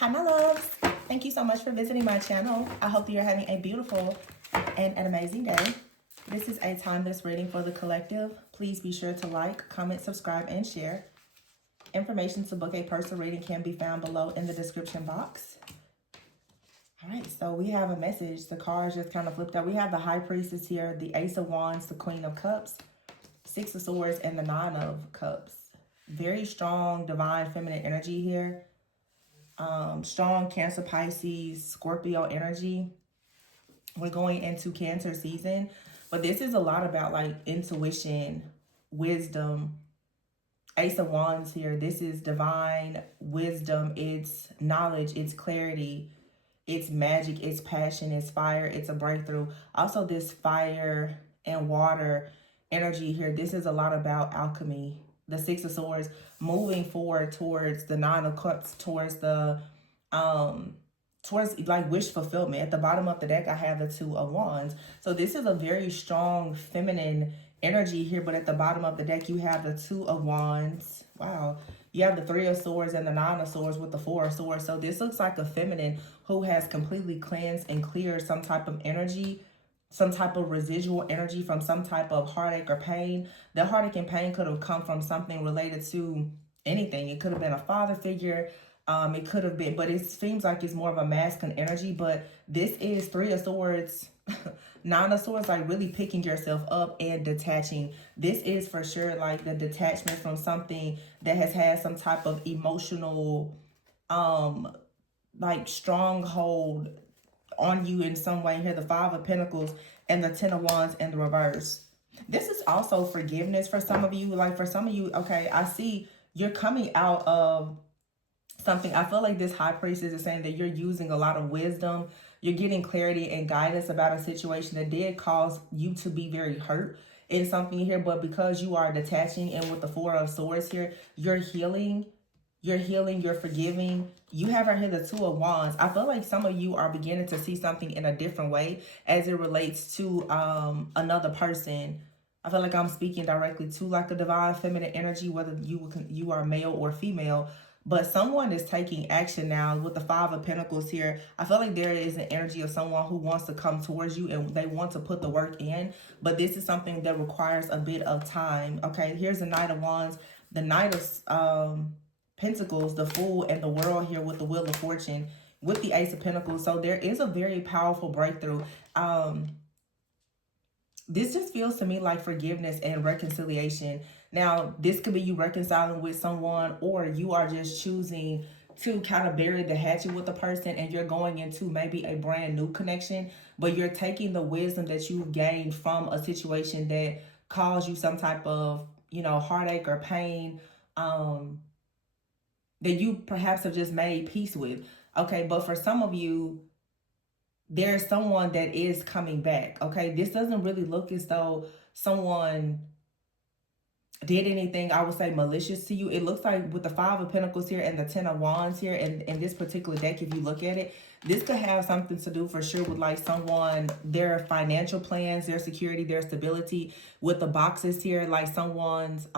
Hi, my loves. Thank you so much for visiting my channel. I hope that you're having a beautiful and an amazing day. This is a timeless reading for the collective. Please be sure to like, comment, subscribe, and share. Information to book a personal reading can be found below in the description box. All right, so we have a message. The cards just kind of flipped out. We have the High Priestess here, the Ace of Wands, the Queen of Cups, Six of Swords, and the Nine of Cups. Very strong, divine, feminine energy here. Strong Cancer, Pisces, Scorpio energy. We're going into Cancer season, but this is a lot about like intuition, wisdom. Ace of Wands here. This is divine wisdom. It's knowledge. It's clarity. It's magic. It's passion. It's fire. It's a breakthrough. Also, this fire and water energy here. This is a lot about alchemy. The Six of Swords, moving forward towards the Nine of Cups, towards the towards like wish fulfillment. At the bottom of the deck, I have the Two of Wands. So this is a very strong feminine energy here, but at the bottom of the deck, you have the Two of Wands. Wow. You have the Three of Swords and the Nine of Swords with the Four of Swords. So this looks like a feminine who has completely cleansed and cleared some type of energy, some type of residual energy from some type of heartache or pain. The heartache and pain could have come from something related to anything. It could have been a father figure. It could have been, but it seems like it's more of a masculine energy. But this is Three of Swords, Nine of Swords, like really picking yourself up and detaching. This is for sure like the detachment from something that has had some type of emotional, like stronghold on you in some way. Here, the Five of Pentacles and the Ten of Wands in the reverse. This is also forgiveness for some of you. Like for some of you, okay, I see you're coming out of something. I feel like this High Priestess is saying that you're using a lot of wisdom. You're getting clarity and guidance about a situation that did cause you to be very hurt in something here. But because you are detaching, and with the Four of Swords here, you're healing. You're forgiving. You have right here the Two of Wands. I feel like some of you are beginning to see something in a different way as it relates to another person. I feel like I'm speaking directly to like a divine feminine energy, whether you are male or female. But someone is taking action now with the Five of Pentacles here. I feel like there is an energy of someone who wants to come towards you and they want to put the work in. But this is something that requires a bit of time. Okay, here's the Knight of Wands, the Knight of Pentacles, the Fool, and the World here with the Wheel of Fortune, with the Ace of Pentacles. So there is a very powerful breakthrough. This just feels to me like forgiveness and reconciliation. Now, this could be you reconciling with someone, or you are just choosing to kind of bury the hatchet with the person and you're going into maybe a brand new connection, but you're taking the wisdom that you gained from a situation that caused you some type of, you know, heartache or pain, that you perhaps have just made peace with. Okay, but for some of you, there's someone that is coming back. Okay, this doesn't really look as though someone did anything, I would say, malicious to you. It looks like with the Five of Pentacles here and the Ten of Wands here, and in this particular deck, if you look at it, this could have something to do for sure with like someone, their financial plans, their security, their stability. With the boxes here, like someone's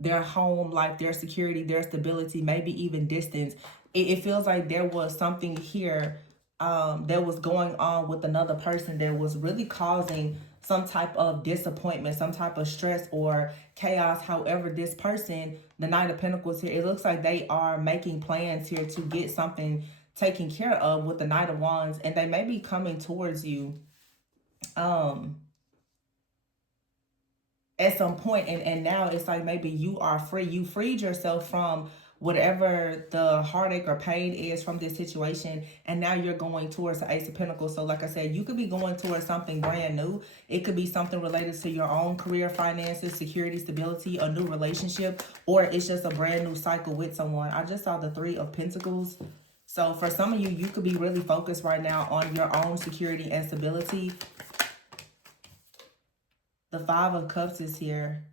their home life, their security, their stability, maybe even distance. It feels like there was something here that was going on with another person that was really causing some type of disappointment, some type of stress or chaos. However, this person, the Knight of Pentacles here, it looks like they are making plans here to get something taken care of with the Knight of Wands, and they may be coming towards you at some point, and now it's like maybe you are free. You freed yourself from whatever the heartache or pain is from this situation, and now you're going towards the Ace of Pentacles. So like I said, you could be going towards something brand new. It could be something related to your own career, finances, security, stability, a new relationship, or it's just a brand new cycle with someone. I just saw the Three of Pentacles. So for some of you, you could be really focused right now on your own security and stability. The Five of Cups is here,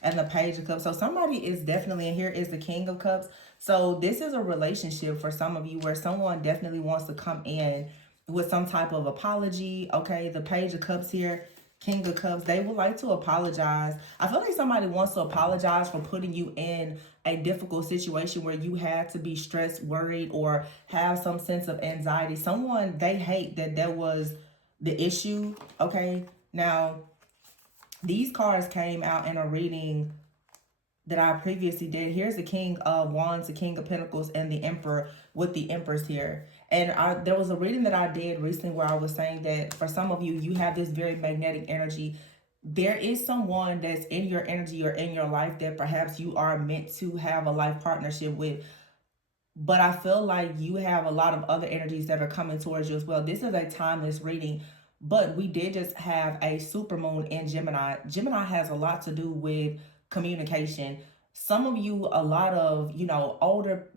and the Page of Cups. So somebody is definitely, and here is the King of Cups. So this is a relationship for some of you where someone definitely wants to come in with some type of apology. Okay, the Page of Cups here, King of Cups, they would like to apologize. I feel like somebody wants to apologize for putting you in a difficult situation where you had to be stressed, worried, or have some sense of anxiety. Someone, they hate that was the issue, okay? Now, these cards came out in a reading that I previously did. Here's the King of Wands, the King of Pentacles, and the Emperor with the Empress here. And there was a reading that I did recently where I was saying that for some of you, you have this very magnetic energy. There is someone that's in your energy or in your life that perhaps you are meant to have a life partnership with. But I feel like you have a lot of other energies that are coming towards you as well. This is a timeless reading, but we did just have a supermoon in Gemini. Gemini has a lot to do with communication. Some of you, a lot of,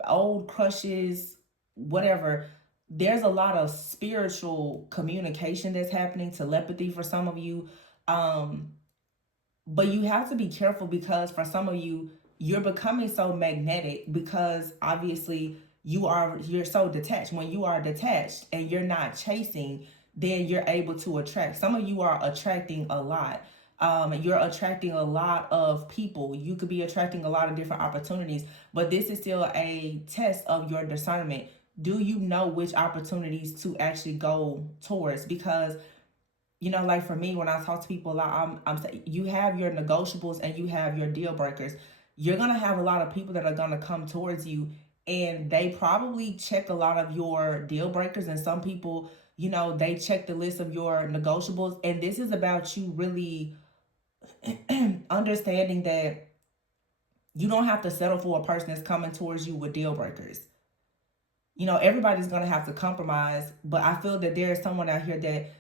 old crushes, whatever. There's a lot of spiritual communication that's happening, telepathy for some of you. But you have to be careful because for some of you, you're becoming so magnetic because obviously you're so detached. When you are detached and you're not chasing, then you're able to attract. Some of you are attracting a lot. You're attracting a lot of people. You could be attracting a lot of different opportunities, but this is still a test of your discernment. Do you know which opportunities to actually go towards? Because like for me, when I talk to people a lot, I'm saying you have your negotiables and you have your deal breakers. You're gonna have a lot of people that are gonna come towards you, and they probably check a lot of your deal breakers. And some people, they check the list of your negotiables. And this is about you really understanding that you don't have to settle for a person that's coming towards you with deal breakers. Everybody's gonna have to compromise, but I feel that there is someone out here that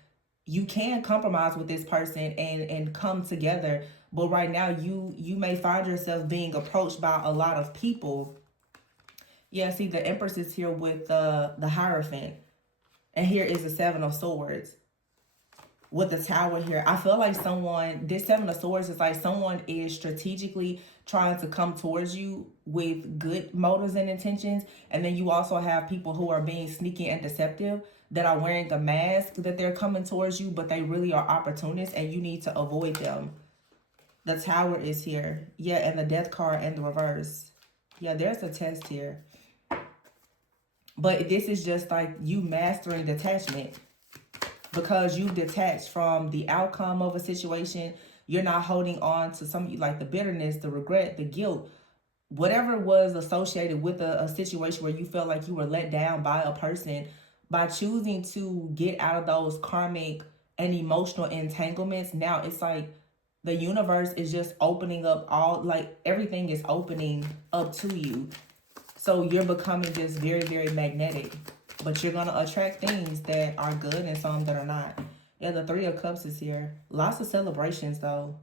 you can compromise with this person and come together. But right now you may find yourself being approached by a lot of people. Yeah, see, the Empress is here with the Hierophant, and here is the Seven of Swords with the Tower here. I feel like this Seven of Swords is like someone is strategically trying to come towards you with good motives and intentions. And then you also have people who are being sneaky and deceptive, that are wearing a mask, that they're coming towards you, but they really are opportunists and you need to avoid them. The Tower is here. Yeah, and the Death card and the reverse. Yeah, there's a test here. But this is just like you mastering detachment, because you've detached from the outcome of a situation. You're not holding on to some, like the bitterness, the regret, the guilt, whatever was associated with a situation where you felt like you were let down by a person. By choosing to get out of those karmic and emotional entanglements, now it's like the universe is just opening up everything is opening up to you. So you're becoming just very, very magnetic. But you're going to attract things that are good and some that are not. Yeah, the Three of Cups is here. Lots of celebrations, though.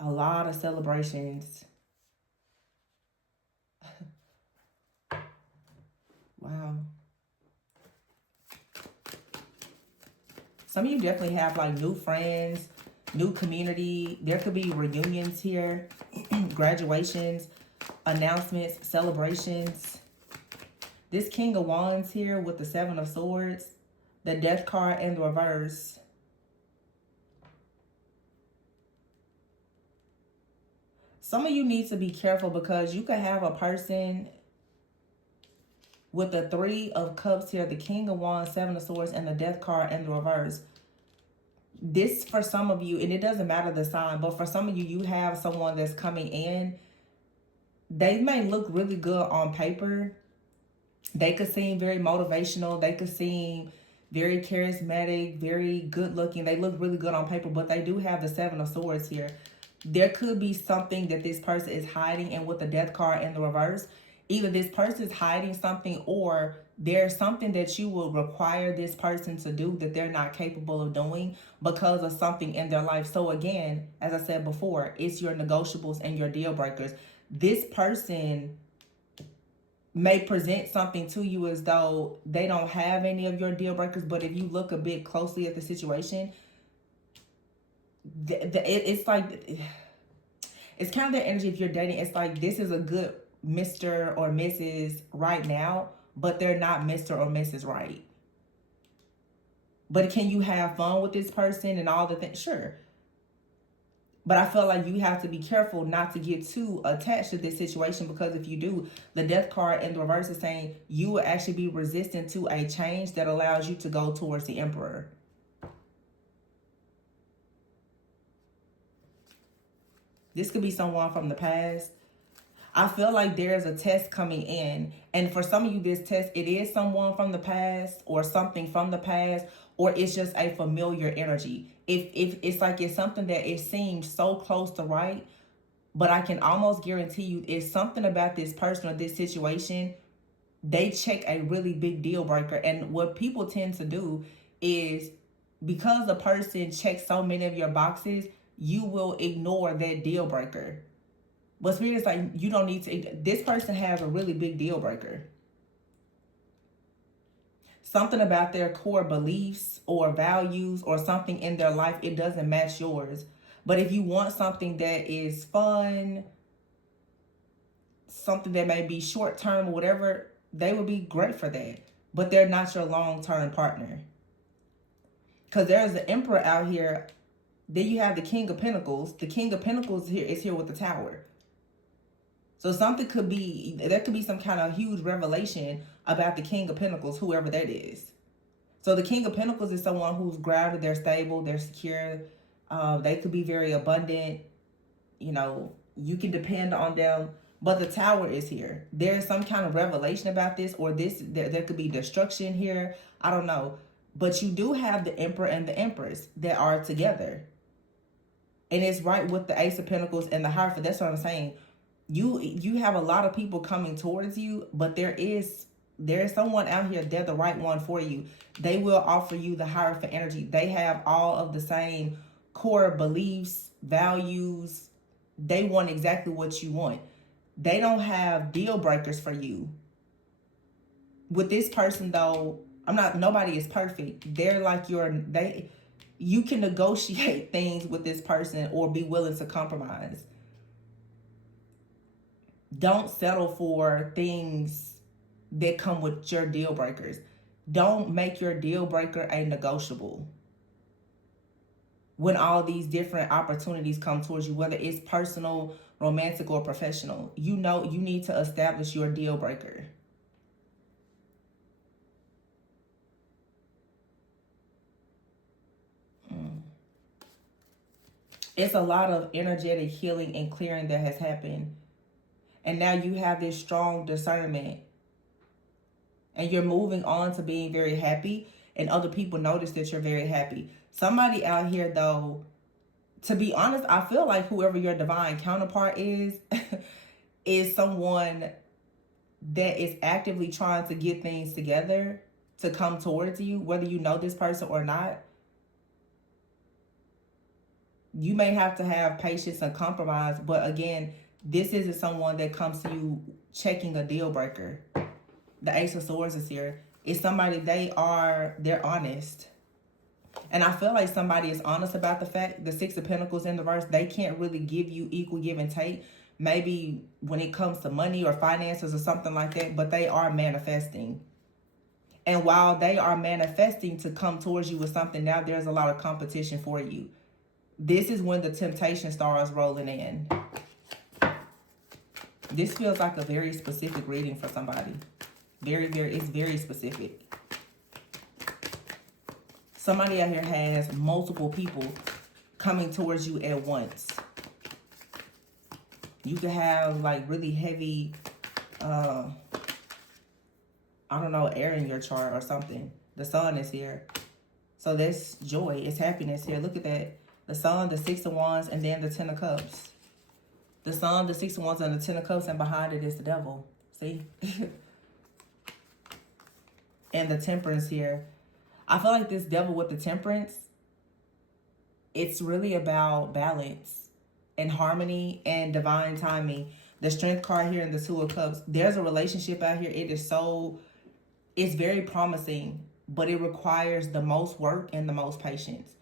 A lot of celebrations. Wow. Some of you definitely have like new friends, new community. There could be reunions here, graduations, announcements, celebrations. This King of Wands here with the Seven of Swords, the Death card and the reverse. Some of you need to be careful because you could have a person with the Three of Cups here, the King of Wands, Seven of Swords, and the Death card and the reverse. This, for some of you, and it doesn't matter the sign, but for some of you, you have someone that's coming in. They may look really good on paper. They could seem very motivational. They could seem very charismatic, very good looking. They look really good on paper, but they do have the Seven of Swords here. There could be something that this person is hiding, and with the Death card in the reverse, either this person is hiding something or there's something that you will require this person to do that they're not capable of doing because of something in their life. So again, as I said before, it's your negotiables and your deal breakers. This person may present something to you as though they don't have any of your deal breakers, but if you look a bit closely at the situation, it's like, it's kind of the energy if you're dating. It's like this is a good Mr. or Mrs. right now, but they're not Mr. or Mrs. right. But can you have fun with this person and all the things? Sure. But I feel like you have to be careful not to get too attached to this situation, because if you do, the death card in the reverse is saying you will actually be resistant to a change that allows you to go towards the Emperor. This could be someone from the past. I feel like there's a test coming in. And for some of you, this test, it is someone from the past or something from the past, or it's just a familiar energy. If it's like it's something that it seems so close to right, but I can almost guarantee you it's something about this person or this situation. They check a really big deal breaker. And what people tend to do is, because the person checks so many of your boxes, you will ignore that deal breaker. But Spirit is like, you don't need to. This person has a really big deal breaker. Something about their core beliefs or values or something in their life, it doesn't match yours. But if you want something that is fun, something that may be short term or whatever, they would be great for that. But they're not your long term partner. Because there's an Emperor out here. Then you have the King of Pentacles. The King of Pentacles is here with the Tower. So something could be, there could be some kind of huge revelation about the King of Pentacles, whoever that is. So the King of Pentacles is someone who's grounded, they're stable, they're secure. They could be very abundant. You know, you can depend on them. But the Tower is here. There's some kind of revelation about this, or this, there could be destruction here. I don't know. But you do have the Emperor and the Empress that are together. And it's right with the Ace of Pentacles and the Hierophant. That's what I'm saying. You have a lot of people coming towards you, but there is someone out here, they're the right one for you. They will offer you the Hierophant energy. They have all of the same core beliefs, values. They want exactly what you want. They don't have deal breakers for you. With this person though, nobody is perfect. They're like you can negotiate things with this person or be willing to compromise. Don't settle for things that come with your deal breakers. Don't make your deal breaker a negotiable. When all these different opportunities come towards you, whether it's personal, romantic, or professional, you know you need to establish your deal breaker. It's a lot of energetic healing and clearing that has happened. And now you have this strong discernment. And you're moving on to being very happy. And other people notice that you're very happy. Somebody out here, though, to be honest, I feel like whoever your divine counterpart is, is someone that is actively trying to get things together to come towards you, whether you know this person or not. You may have to have patience and compromise, but again, this isn't someone that comes to you checking a deal breaker. The Ace of Swords is here. It's somebody, they're honest. And I feel like somebody is honest about the fact, the Six of Pentacles in the reverse, they can't really give you equal give and take. Maybe when it comes to money or finances or something like that, but they are manifesting. And while they are manifesting to come towards you with something, now there's a lot of competition for you. This is when the temptation starts rolling in. This feels like a very specific reading for somebody. It's very specific. Somebody out here has multiple people coming towards you at once. You could have like really heavy, I don't know, air in your chart or something. The Sun is here. So there's joy, it's happiness here. Look at that. The Sun, the Six of Wands, and then the Ten of Cups. The Sun, the Six of Wands, and the Ten of Cups, and behind it is the Devil. See? And the Temperance here. I feel like this Devil with the Temperance, it's really about balance and harmony and divine timing. The Strength card here and the Two of Cups. There's a relationship out here. It's very promising, but it requires the most work and the most patience.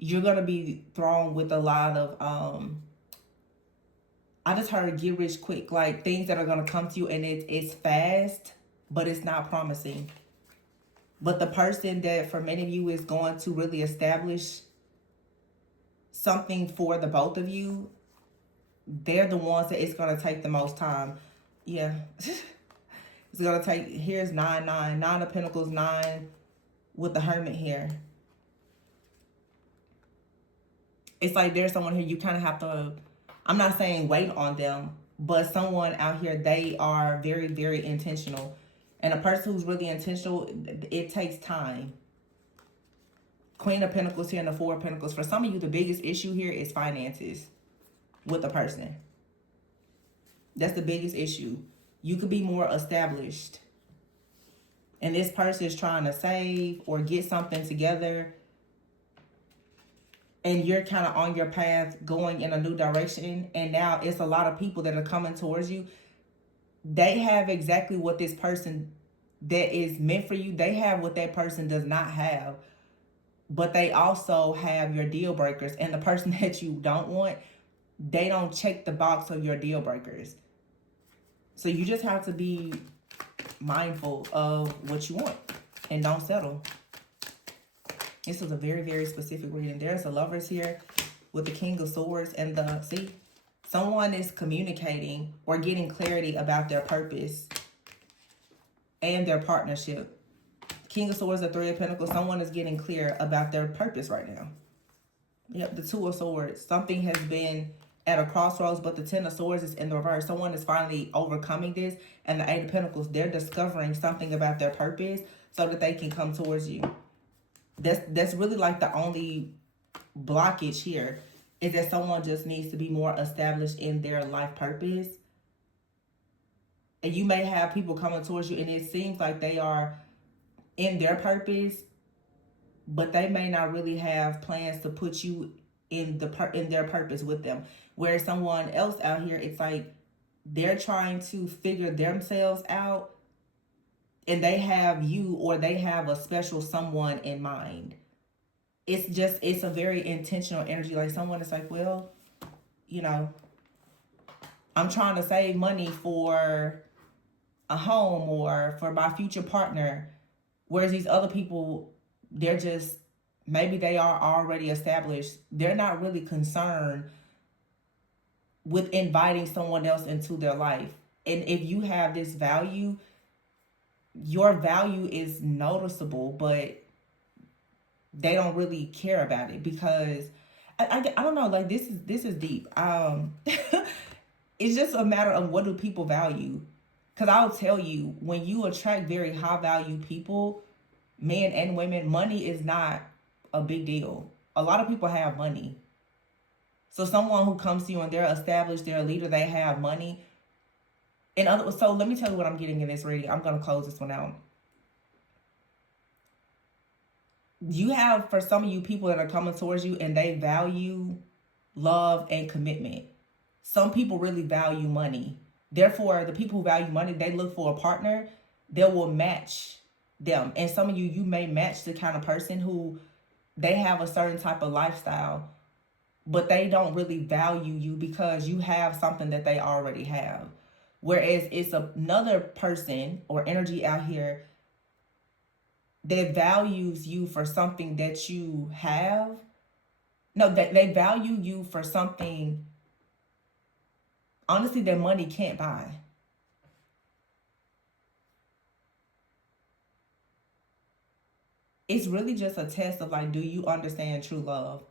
You're going to be thrown with a lot of, I just heard get rich quick, like things that are going to come to you and it's fast, but it's not promising. But the person that for many of you is going to really establish something for the both of you, they're the ones that it's going to take the most time. Yeah. It's going to take, here's 9 of Pentacles, 9 with the Hermit here. It's like there's someone here you kind of have to, I'm not saying wait on them, but someone out here, they are very, very intentional. And a person who's really intentional, it takes time. Queen of Pentacles here and the Four of Pentacles. For some of you, the biggest issue here is finances with a person. That's the biggest issue. You could be more established. And this person is trying to save or get something together. And you're kind of on your path going in a new direction. And now it's a lot of people that are coming towards you. They have exactly what this person that is meant for you, they have what that person does not have. But they also have your deal breakers. And the person that you don't want, they don't check the box of your deal breakers. So you just have to be mindful of what you want and don't settle. This was a very, very specific reading. There's a Lovers here with the King of Swords and the, see, someone is communicating or getting clarity about their purpose and their partnership. King of Swords, the Three of Pentacles, someone is getting clear about their purpose right now. Yep, the Two of Swords. Something has been at a crossroads, but the Ten of Swords is in the reverse. Someone is finally overcoming this. And the Eight of Pentacles, they're discovering something about their purpose so that they can come towards you. That's really like the only blockage here is that someone just needs to be more established in their life purpose. And you may have people coming towards you and it seems like they are in their purpose, but they may not really have plans to put you in their purpose with them. Whereas someone else out here, it's like they're trying to figure themselves out and they have you or they have a special someone in mind. It's a very intentional energy. Like someone is like, well, you know, I'm trying to save money for a home or for my future partner. Whereas these other people, they're just, maybe they are already established. They're not really concerned with inviting someone else into their life. And if you have this value, your value is noticeable, but they don't really care about it because I don't know, like this is deep. It's just a matter of what do people value. Because I'll tell you, when you attract very high value people, men and women, money is not a big deal. A lot of people have money. So someone who comes to you and they're established, they're a leader, they have money. So let me tell you what I'm getting in this reading. I'm going to close this one out. You have, for some of you, people that are coming towards you and they value love and commitment. Some people really value money. Therefore, the people who value money, they look for a partner that will match them. And some of you, you may match the kind of person who they have a certain type of lifestyle, but they don't really value you because you have something that they already have. Whereas it's another person or energy out here that values you for something that you have. No, that they value you for something, honestly, that money can't buy. It's really just a test of like, do you understand true love?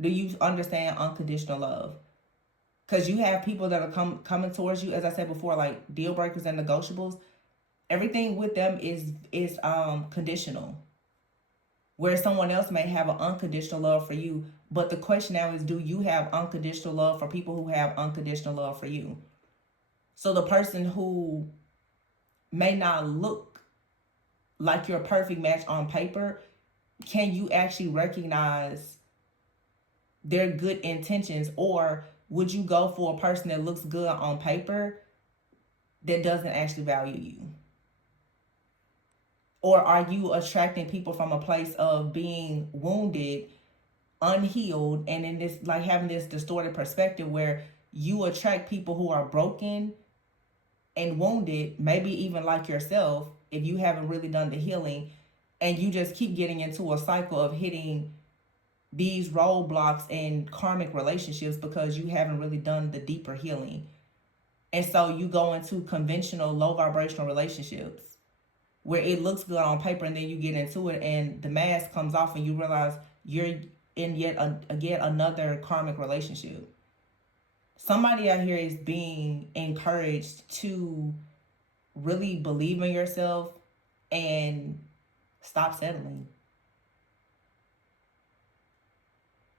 Do you understand unconditional love? Because you have people that are coming towards you, as I said before, like deal breakers and negotiables. Everything with them is conditional. Where someone else may have an unconditional love for you. But the question now is, do you have unconditional love for people who have unconditional love for you? So the person who may not look like your perfect match on paper, can you actually recognize their good intentions? Or would you go for a person that looks good on paper that doesn't actually value you? Or are you attracting people from a place of being wounded, unhealed, and in this, like having this distorted perspective where you attract people who are broken and wounded, maybe even like yourself, if you haven't really done the healing, and you just keep getting into a cycle of hitting these roadblocks in karmic relationships because you haven't really done the deeper healing. And so you go into conventional low vibrational relationships where it looks good on paper, and then you get into it and the mask comes off and you realize you're in yet another karmic relationship. Somebody out here is being encouraged to really believe in yourself and stop settling.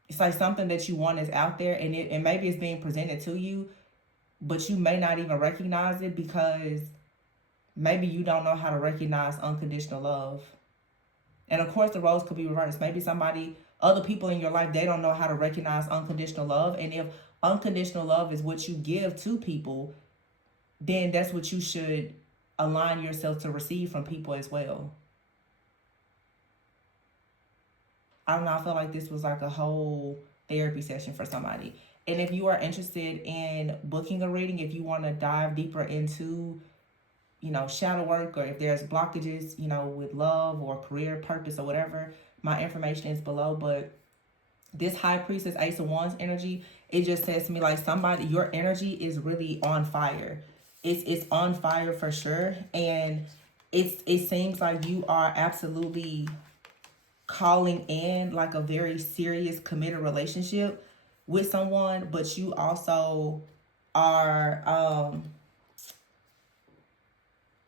It's like something that you want is out there, and maybe it's being presented to you, but you may not even recognize it because maybe you don't know how to recognize unconditional love. And of course, the roles could be reversed. Maybe other people in your life, they don't know how to recognize unconditional love. And if unconditional love is what you give to people, then that's what you should align yourself to receive from people as well. I don't know, I feel like this was like a whole therapy session for somebody. And if you are interested in booking a reading, if you want to dive deeper into, shadow work, or if there's blockages, with love or career purpose or whatever, my information is below. But this High Priestess Ace of Wands energy, it just says to me like your energy is really on fire. It's on fire for sure. And it seems like you are absolutely calling in like a very serious committed relationship with someone, but you also are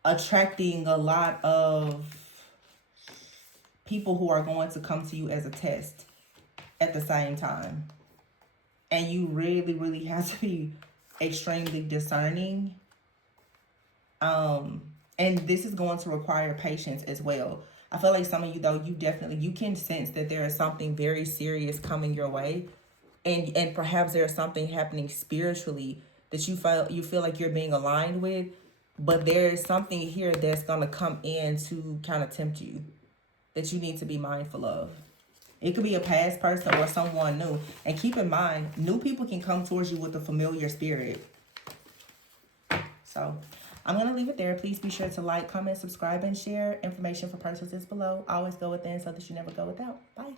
attracting a lot of people who are going to come to you as a test at the same time. And you really, really have to be extremely discerning. And this is going to require patience as well. I feel like some of you, though, you can sense that there is something very serious coming your way. And perhaps there's something happening spiritually that you feel like you're being aligned with. But there is something here that's going to come in to kind of tempt you that you need to be mindful of. It could be a past person or someone new. And keep in mind, new people can come towards you with a familiar spirit. So I'm going to leave it there. Please be sure to like, comment, subscribe, and share. Information for purchases below. Always go within so that you never go without. Bye.